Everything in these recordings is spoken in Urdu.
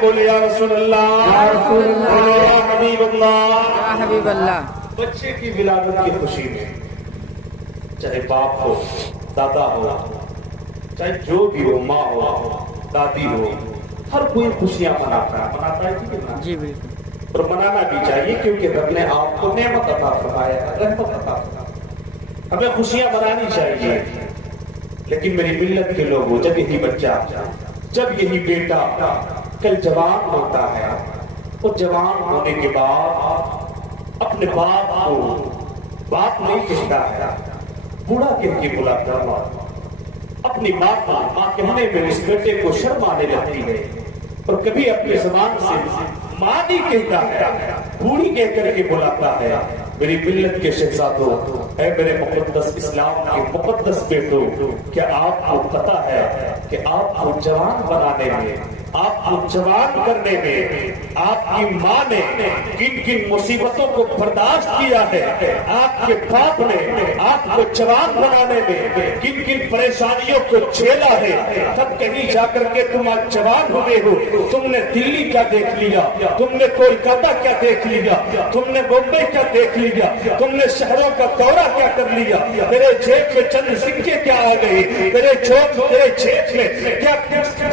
بولے یا رسول اللہ، یا رسول اللہ، بولے یا حبیب اللہ۔ یا حبیب اللہ۔ بچے کی ولادت کی خوشی میں چاہے باپ ہو، دادا ہو، چاہے جو بھی ہو، ماں ہو، دادی ہو، ہر کوئی خوشیاں مناتا ہے ٹھیک ہے نا؟ جی بالکل، اور منانا بھی چاہیے کیونکہ رب نے آپ کو نعمت عطا فرمایا ہے، رحمت عطا فرمایا ہے۔ ہمیں خوشیاں منانی چاہیے، لیکن میری ملت کے لوگوں، جب یہی بچہ، جب یہی بیٹا کل جوان ہوتا ہے اور جوان ہونے کے بعد اپنے باپ کو باپ نہیں کہتا ہے، بوڑھا کہہ کے بلاتا ہوا، اپنی ماں کہنے میں اس بیٹے کو شرم آنے لگتی ہے اور کبھی اپنی زبان سے ماں نہیں کہتا ہے، بوڑھی کہہ کر کے بلاتا ہے۔ میری ملت کے شہزادوں، اے میرے مقدس اسلام کے مقدس بیٹوں، کیا آپ کو پتا ہے کہ آپ کو جوان بنانے میں، آپ کو جوان کرنے میں آپ کی ماں نے کن کن مصیبتوں کو برداشت کیا ہے، آپ کے باپ نے آپ کو جوان بنانے میں کن کن پریشانیوں کو جھیلا ہے، تب کہیں جا کر کے تم آج جوان ہوئے ہو۔ تم نے دلی کیا دیکھ لیا، تم نے کولکاتہ کیا دیکھ لیا، تم نے بمبئی کیا دیکھ لیا، تم نے شہروں کا دورہ کیا کر لیا، تیرے جیب میں چند سکے کیا آ گئے، تیرے جیب میں کیا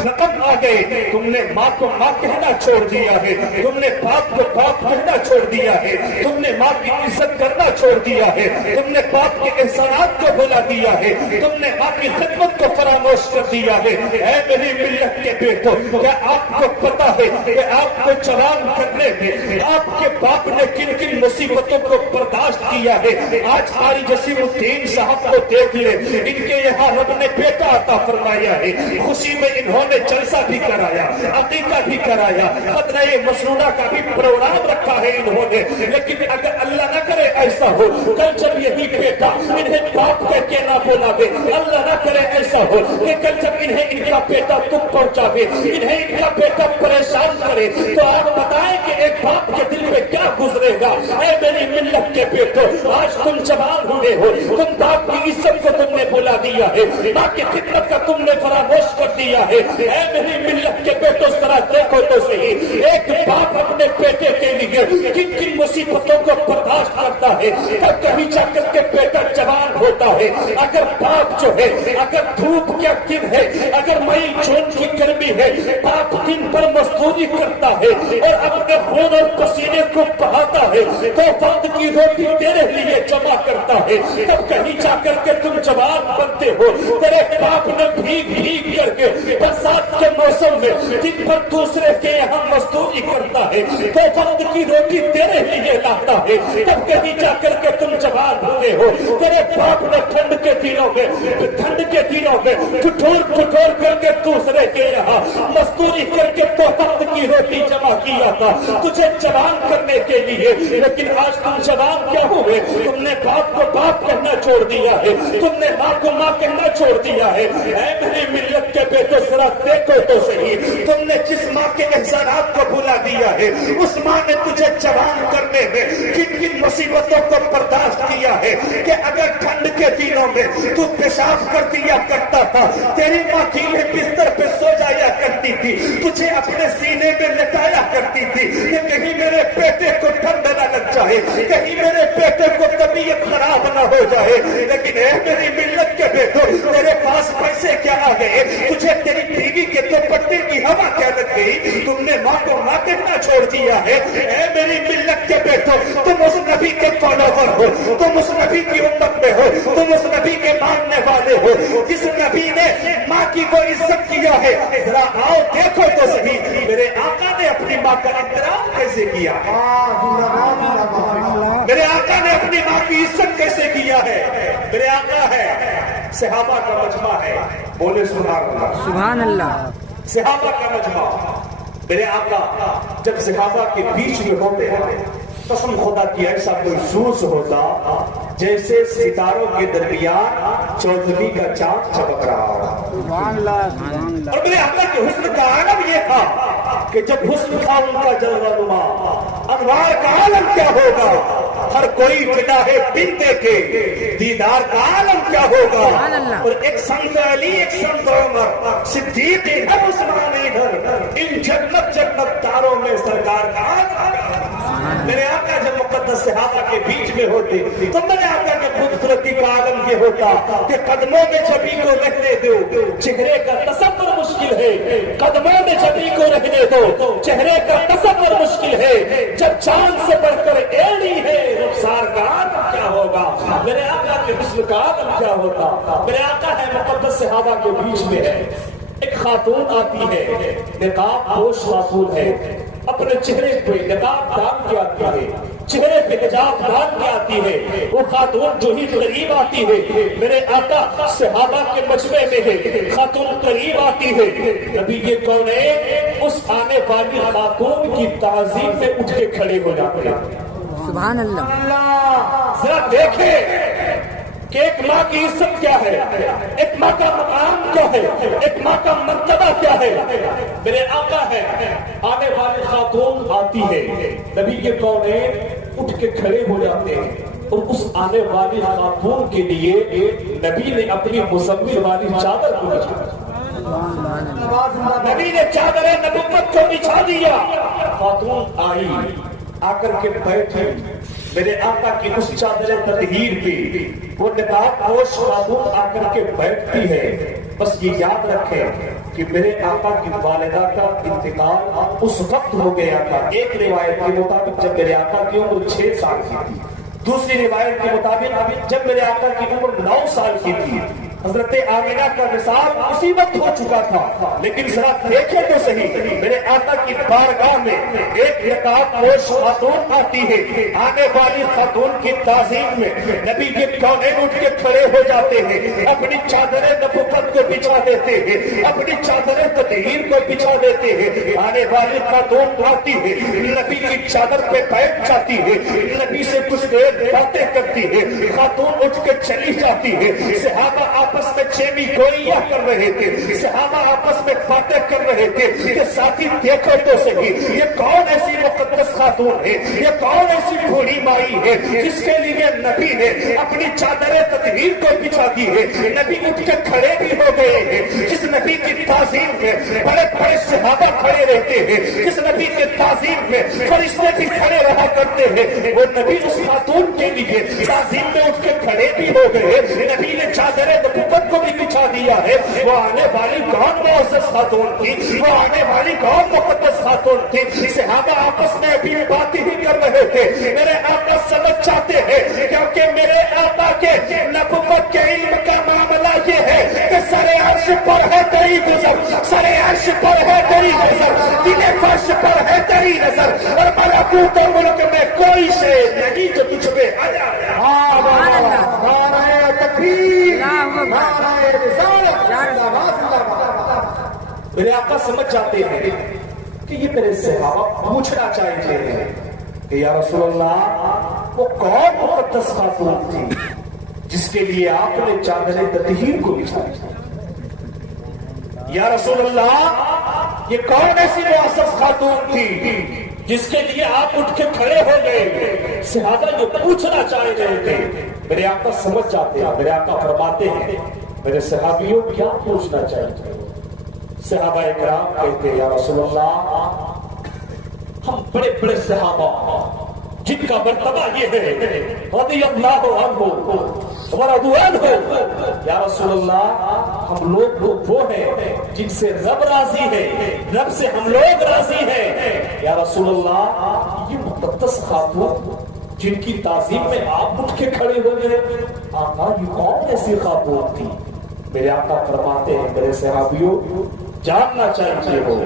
رقم آ گئے۔ تم نے ماں کو ماں کہنا چھوڑ دیا ہے، تم نے باپ کو باپ کہنا چھوڑ دیا ہے، تم نے ماں کی عزت کرنا چھوڑ دیا ہے، تم نے باپ کے احسانات کو بھلا دیا ہے، تم نے ماں کی خدمت کو فراموش کر دیا ہے۔ اے میری ملت کے بیٹوں، کیا آپ کو پتا ہے کہ آپ کو جوان کرنے میں آپ کے باپ نے کن کن مصیبتوں کو برداشت کیا ہے؟ آج قاری جسیم الدین صاحب کو دیکھ لے، ان کے یہاں رب نے بیٹا عطا فرمایا ہے، خوشی میں انہوں نے جلسہ بھی کرایا، عقیقہ بھی کرایا، خطرہ مسنونہ کا بھی پروگرام رکھا ہے انہوں نے۔ لیکن اگر اللہ نہ کرے ایسا ہو، کل جب یہی بیٹا انہیں باپ کہہ کے نہ بولا دے، اللہ نہ کرے ایسا ہو کہ کل جب انہیں ان کا بیٹا تم پہنچا دے، انہیں ان کا بیٹا پریشان کرے، تو آپ بتائیں کہ ایک باپ کے دل میں کیا گزرے گا؟ اے میری ملت کے بیٹو، آج تم جوان ہوئے ہو، تم باپ کی عزت کو تم نے بلا دیا ہے، ماں کی خدمت کا تم نے فراموش کر دیا ہے۔ اے میری ملت کے بیٹو، ذرا دیکھو تو صحیح، ایک باپ اپنے بیٹے کے لیے کن کن مصیبتوں کو برداشت کرتا ہے، تب کہیں جا کر کے بیٹا جوان ہوتا ہے۔ اگر باپ جو ہے، اگر دھوپ کے دن ہے، اگر مئی جون کی گرمی ہے، باپ دن پر مزدوری کرتا ہے اور اپنے خون اور پسینے کو بہاتا ہے، تو وقت کی روٹی تیرے لیے جمع کرتا ہے، تب کہیں جا کر کے تم جوان بنتے ہو۔ تیرے باپ نے بھیگ کر کے برسات کے موسم میں دن پر دوسرے کے یہاں مزدوری کرتا ہے، تو وقت کی روٹی تیرے لیے لاتا ہے، تب کہیں جا کر کے تم جوان ہوتے ہو۔ تیرے باپ نے ٹھنڈ کے دنوں میں ٹھٹور کر کے دوسرے کے یہاں مزدوری کر کے تو وقت کی روٹی جمع کیا تھا تجھے جوان کرنے کے لیے۔ لیکن آج تم جوان کیا ہوئے؟ تم نے باپ کو باپ کہنا چھوڑ دیا ہے، تم نے ماں کو ماں کہنا چھوڑ دیا ہے۔ اے میری ملت کے بیٹو، ذرا دیکھو تو صحیح، تم نے جس ماں کے احسانات کو بھلا دیا ہے، اس ماں نے تجھے جوان کرنے میں کن کن مصیبتوں کو برداشت کیا ہے کہ اگر ٹھنڈ کے دنوں میں تو پیشاب کر دیا کرتا تھا، تیری ماں گیلے بستر پہ سو جایا کرتی تھی، تجھے اپنے سینے میں لٹایا کرتی تھی کہ کہیں میرے بیٹے کو ٹھنڈ نہ لگ جائے، کہیں میرے بیٹے کو طبیعت خراب نہ ہو جائے۔ لیکن اے میری ملت کے بیٹو، تیرے پاس پیسے کیا آ گئے، تجھے تیری بیوی کے دوپٹے کی ہوا کیا لگ گئی، تم نے ماں کو ماں کہنا چھوڑ دیا ہے۔ اے میری ملت کے بیٹو، تم اس نبی کے فالوور ہو، تم اس نبی کی امت میں ہو، تم اس نبی کے ماننے والے ہو جس نبی نے ماں کی وہ عزت کیا ہے۔ ذرا آؤ دیکھو تو صحیح، میرے آقا نے اپنی ماں کا احترام کیسے کیا، میرے آقا نے اپنی ماں کی عزت کیسے کیا ہے۔ میرے آقا ہے، صحابہ کا مجمع ہے، بولے سبحان اللہ، سبحان اللہ۔ صحابہ کا مجمع، میرے آقا جب صحابہ کے بیچ میں ہوتے ہیں، قسم خدا کی ایسا کوئی محسوس ہوتا جیسے ستاروں کے درمیان چودھویں کا چاند چمک رہا ہو۔ اور میرے آقا کے حسن کا عالم یہ تھا کہ جب حسن تھا ان کا جلوہ نما، انوار کا عالم کیا ہوگا، ہر کوئی فدا ہے بن دیکھے، دیدار کا عالم کیا ہوگا۔ اور ایک سنت علی، ایک سنت عمر، صدیق ادھر، عثمان ادھر، ان جنت ہوتے تو میرے آقا کی خوبصورتی کا عالم یہ ہوتا کہ قدموں میں چھبی کو رہنے دو چہرے کا تصور مشکل ہے قدموں میں چھبی کو رہنے دو چہرے کا تصور مشکل ہے جب چاند سے بڑھ کر ایڑی ہے رخسار کا عالم کیا ہوگا میرے آقا کے حسن کا عالم کیا ہوتا میرے آقا ہے مقدس صحابہ کے بیچ میں ہے ایک خاتون آتی ہے نقاب پوش خاتون ہے اپنے چہرے پہ نقاب ڈال کے آتی ہے چہرے پہ حجاب ڈال کے آتی ہے وہ خاتون جو ہی قریب آتی ہے میرے آقا صحابہ کے مجمع میں ہے خاتون قریب آتی ہے نبی کے کونین اس آنے والی خاتون کی تعظیم میں اٹھ کے کھڑے ہو جاتے ہیں سبحان اللہ ذرا دیکھیں کہ ایک ماں کی عزت کیا ہے ایک ماں کا مقام کیا ہے ایک ماں کا مرتبہ کیا ہے میرے آقا ہے آنے والی خاتون آتی ہے نبی کے کونین اٹھ کے کھڑے ہو جاتے ہیں اور اس آنے والی خاتون کے لیے نبی نے اپنی مزمل والی چادر کو بچھایا نبی نے چادر نبوت کو بچھا دیا خاتون آئی آ کر کے بیٹھی میرے آقا کی اس چادر تطہیر پہ وہ نقاب پوش خاتون آ کر کے بیٹھتی ہے بس یہ یاد رکھیں کہ میرے آقا کی والدہ کا انتقال اس وقت ہو گیا تھا ایک روایت کے مطابق جب میرے آقا کی عمر 6 سال کی تھی دوسری روایت کے مطابق جب میرے آقا کی عمر 9 سال کی تھی حضرت آمینہ کا وصال اسی وقت ہو چکا تھا لیکن ذرا دیکھیں تو صحیح میرے آقا کی بارگاہ میں ایک نقاب پوش خاتون آتی ہے آنے والی خاتون کی تعظیم میں نبی کے کونین اٹھ کے کھڑے ہو جاتے ہیں اپنی چادر نبوت کو بچھا دیتے ہیں اپنی چادر تطہیر کو بچھا دیتے ہیں آنے والی خاتون آتی ہے نبی کی چادر پہ بیٹھ جاتی ہے نبی سے کچھ دیر باتیں کرتی ہے خاتون اٹھ کے چلی جاتی ہے صحابہ آپس میں چیمی گوئیاں کر رہے تھے صحابہ آپس میں باتیں کر رہے تھے کہ ساتھی دیکھو تو صحیح یہ کون ایسی مقدس خاتون ہے یہ کون ایسی بوڑھی مائی ہے جس کے لیے نبی نے اپنی چادر تطہیر کو بچھا دی ہے نبی اٹھ کے کھڑے بھی ہو گئے ہیں جس نبی کی تعظیم میں بڑے بڑے صحابہ کھڑے رہتے ہیں جس نبی کے تعظیم میں فرشتے بھی کھڑے رہا کرتے ہیں وہ نبی اس خاتون کے لیے تعظیم میں اٹھ کے کھڑے بھی ہو گئے نبی نے چادر نبوت کو بھی بچھا دیا ہے وہ آنے والی کون معزز خاتون تھی وہ آنے والی کون مقدس خاتون تھی صحابہ آپس میں ابھی باتیں ہی کر رہے تھے میرے آقا سمجھ چاہتے ہیں کیونکہ میرے آقا کے نبوت کے علم کا معاملہ یہ ہے کہ سر عرش پر ہے تیری گزر سر عرش پر ہے تیری نظر دل فرش پر ہے تیری نظر اور ملکوت ملک میں کوئی شے نہیں جو تجھ پہ آ جائے میرے آقا سمجھ جاتے ہیں کہ یہ میرے صحابہ پوچھنا چاہیے کہ یا رسول اللہ وہ کون مقدس خاتون تھی جس کے لیے آپ نے چادر تطہیر کو بچھایا یا رسول اللہ یہ کون ایسی معزز خاتون تھی جس کے لیے آپ اٹھ کے کھڑے ہو گئے صحابہ جو پوچھنا چاہ رہے تھے میرے آقا سمجھ جاتے ہیں میرے آقا فرماتے ہیں میرے صحابیوں کیا پوچھنا چاہتے ہیں صحابہ اکرام کہتے ہیں یا رسول اللہ ہم بڑے بڑے صحابہ جن کا مرتبہ یہ ہے رضی اللہ عنہ ورضوا عنہ یا رسول اللہ ہم لوگ وہ ہیں جن سے رب راضی ہے رب سے ہم لوگ راضی ہیں یا رسول اللہ یہ مقدس خاتون جن کی تعظیم میں آپ اٹھ کے کھڑے ہو گئے آقا یہ کون ایسی خاتون تھی میرے آقا فرماتے ہیں میرے صحابیوں جاننا چاہیے ہو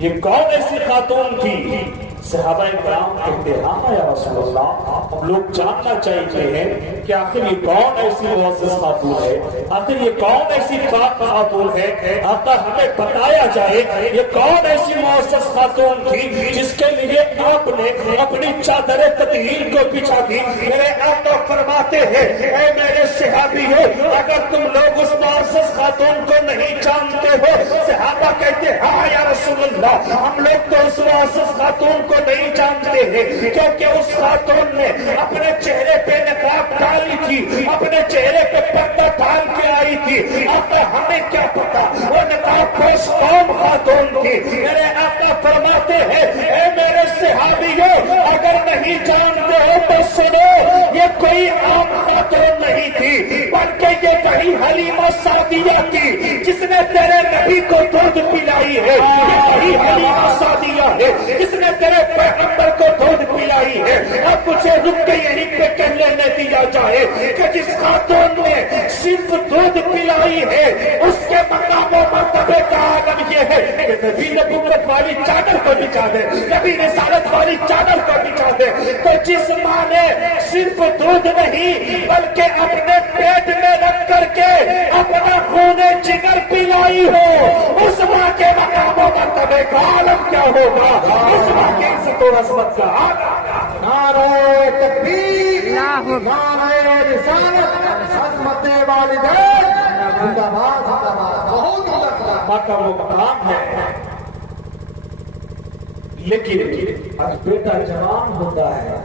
یہ کون ایسی خاتون تھی صحابہ کرام کہتے ہیں ہاں یا رسول اللہ ہم لوگ جاننا چاہیے ہیں کہ آخر یہ کون ایسی معزز خاتون ہے آخر یہ کون ایسی پاک خاتون ہے آقا ہمیں بتایا جائے یہ کون ایسی معزز خاتون تھی جس کے لیے آپ نے اپنی چادر تطہیر کو بچھا دی میرے آقا فرماتے ہیں اے میرے صحابیوں اگر تم لوگ اس معزز خاتون کو نہیں جانتے ہو صحابہ کہتے ہیں ہاں یا رسول اللہ ہم لوگ تو اس معزز خاتون کو نہیں جانتے ہیں کیونکہ اس خاتون نے اپنے چہرے پہ نقاب ڈالی تھی اپنے چہرے پہ پردہ ڈال کے آئی تھی آقا ہمیں کیا پتا وہ نقاب پوش کون خاتون تھی میرے آقا فرماتے ہیں اے میرے صحابیوں اگر نہیں جانتے ہو تو سنو یہ کوئی عام خاتون نہیں تھی، بلکہ یہ وہی حلیمہ سعدیہ تھی جس نے تیرے نبی کو دودھ پلائی ہے، یہ وہی حلیمہ سعدیہ ہے جس نے تیرے پیغمبر کو دودھ پلائی ہے۔ اب مجھے رک کے یہیں پہ کہہ لینے دیا جائے کہ جس خاتون نے صرف دودھ پلائی ہے اس کے مقام و مرتبے کا عالم یہ ہے کہ نبی نبوت والی چادر کو بچھا دے، نبی رسالت والی چادر کو بچھا دے۔ تو جس ماں نے صرف دودھ نہیں بلکہ اپنے پیٹ میں رکھ کر کے اپنا خون جگر پلائی ہو، اس ماں کے مقام و مرتبے کا عالم کیا ہوگا، اس ماں کی عزت و عظمت کا عالم۔ نعرہ تکبیر، اللہ اکبر۔ نعرہ رسالت، عظمت والدین، زندہ باد زندہ باد، بہت عمدہ۔ ماں کا وہ مقام ہے، لیکن آج بیٹا جوان ہوتا ہے،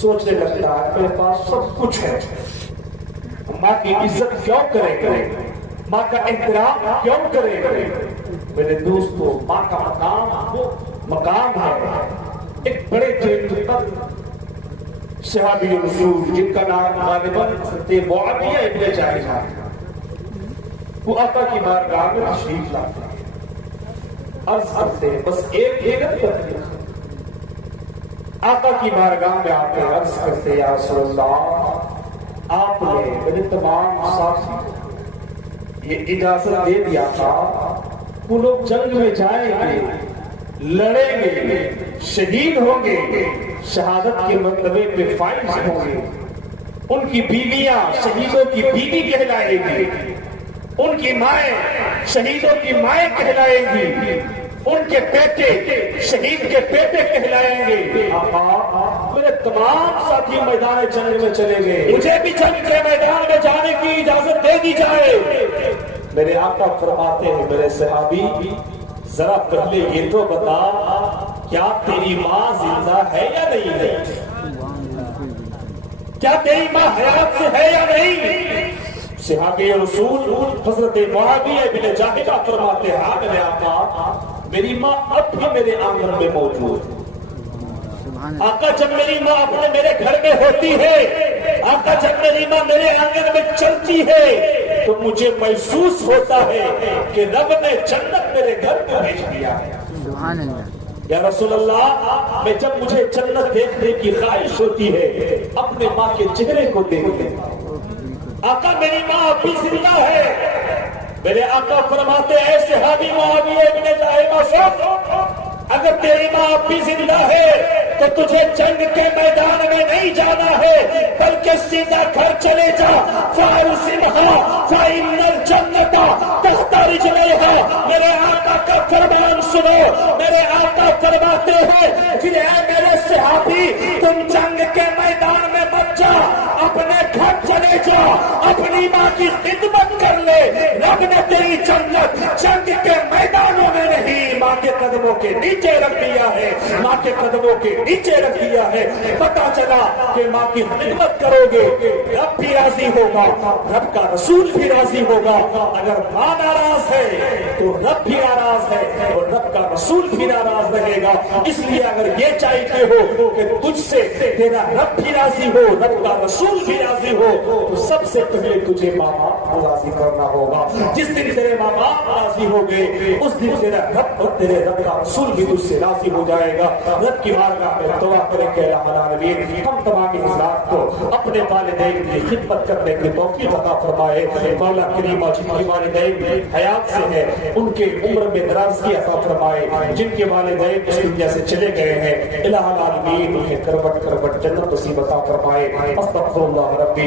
سوچنے لگتا ہے میرے پاس سب کچھ ہے، ماں کی عزت کیوں کرے، ماں کا احترام کیوں کرے؟ میرے دوستو، ماں کا مقام وہ مقام ہے۔ ایک بڑے جلیل صحابی رسول جن کا نام غالباً حضرت معاویہ ابن جاہش ہے، وہ آقا کی بارگاہ میں تشریف لاتے ہیں، عرض کرتے ہیں، بس ایک ہدایت کرتے ہیں، آقا کی بارگاہ میں آتے ہیں، عرض کرتے ہیں یا رسول اللہ، آپ نے میرے تمام ساتھی کو یہ اجازت دے دیا تھا وہ لوگ جنگ میں جائیں گے، لڑیں گے، شہید ہوں گے، شہادت کے مرتبے پہ فائز ہوں گے، ان کی بیویاں شہیدوں کی بیوی کہلائیں گی، ان کی مائیں شہیدوں کی مائیں کہلائیں گی، ان کے بیٹے شہید کے بیٹے کہلائیں گے۔ آقا، میرے تمام ساتھی میدان جنگ میں چلے گئے، مجھے بھی جنگ کے میدان میں جانے کی اجازت دے دی جائے۔ میرے آقا فرماتے ہیں میرے صحابی، ذرا پہلے یہ تو بتا کیا تیری ماں زندہ ہے یا نہیں ہے؟ کیا تیری ماں حیات سے ہے یا نہیں؟ صحابی رسول حضرت معاویہ بن جاہش فرماتے ہیں ہاں میرے آقا، میری ماں اب بھی میرے آنگن میں موجود ہے۔ آقا جب میری ماں اپنے میرے گھر میں ہوتی ہے، آقا جب میری ماں میرے آنگن میں چلتی ہے تو مجھے محسوس ہوتا ہے کہ رب نے جنت میرے گھر میں بھیج دیا ہے۔ سبحان اللہ۔ یا رسول اللہ، میں جب مجھے جنت دیکھنے کی خواہش ہوتی ہے اپنے ماں کے چہرے کو دیکھنے، آقا میری ماں اب بھی زندہ ہے۔ میرے آقا فرماتے ہیں صحابی معاویہ بن جاہش، اگر تیری ماں اب بھی زندہ ہے تو تجھے جنگ کے میدان میں نہیں جانا ہے بلکہ سیدھا گھر چلے جا، فارسمھا فإن الجنۃ تحت رجلیھا۔ میرے آقا کا فرمان سنو، میرے آقا فرماتے ہیں کہ اے میرے صحابی، تم جنگ کے میدان میں مت جا، اپنے گھر چلے جا، اپنی ماں کی خدمت کر لے، رب نے تیری جنت جنگ کے میدانوں میں نہیں ماں کے قدموں کے نیچے رکھ دیا ہے، ماں کے قدموں کے نیچے رکھ دیا ہے۔ پتا چلا کہ ماں کی خدمت کرو گے رب بھی راضی ہوگا، رب کا رسول بھی راضی ہوگا۔ اگر ماں ناراض ہے تو رب بھی ناراض ہے اور رب کا رسول بھی ناراض رہے گا۔ اس لیے اگر یہ چاہتے ہو کہ تجھ سے تیرا رب بھی راضی ہو، رب کا رسول بھی راضی ہو، تو سب سے پہلے تجھے ماں باپ کو راضی کرنا ہوگا۔ جس دن تیرے ماں باپ راضی ہو گئے اس دن تیرا رب اور تیرے رب کا رسول بھی تجھ سے راضی ہو جائے گا۔ رب کی بارگاہ میں دعا کریں کہ اللہ العالمین ہم تمام حضرات کو اپنے والدین کی خدمت کرنے کی توفیق عطا فرمائے۔ مولا کریم جن کے والدین حیات سے ہیں ان کے عمر میں درازی عطا فرمائے، جن کے والدین اس دنیا سے چلے گئے ہیں الہ العالمین انہیں کربٹ کربٹ جنت نصیب عطا فرمائے۔ استغفر اللہ ربی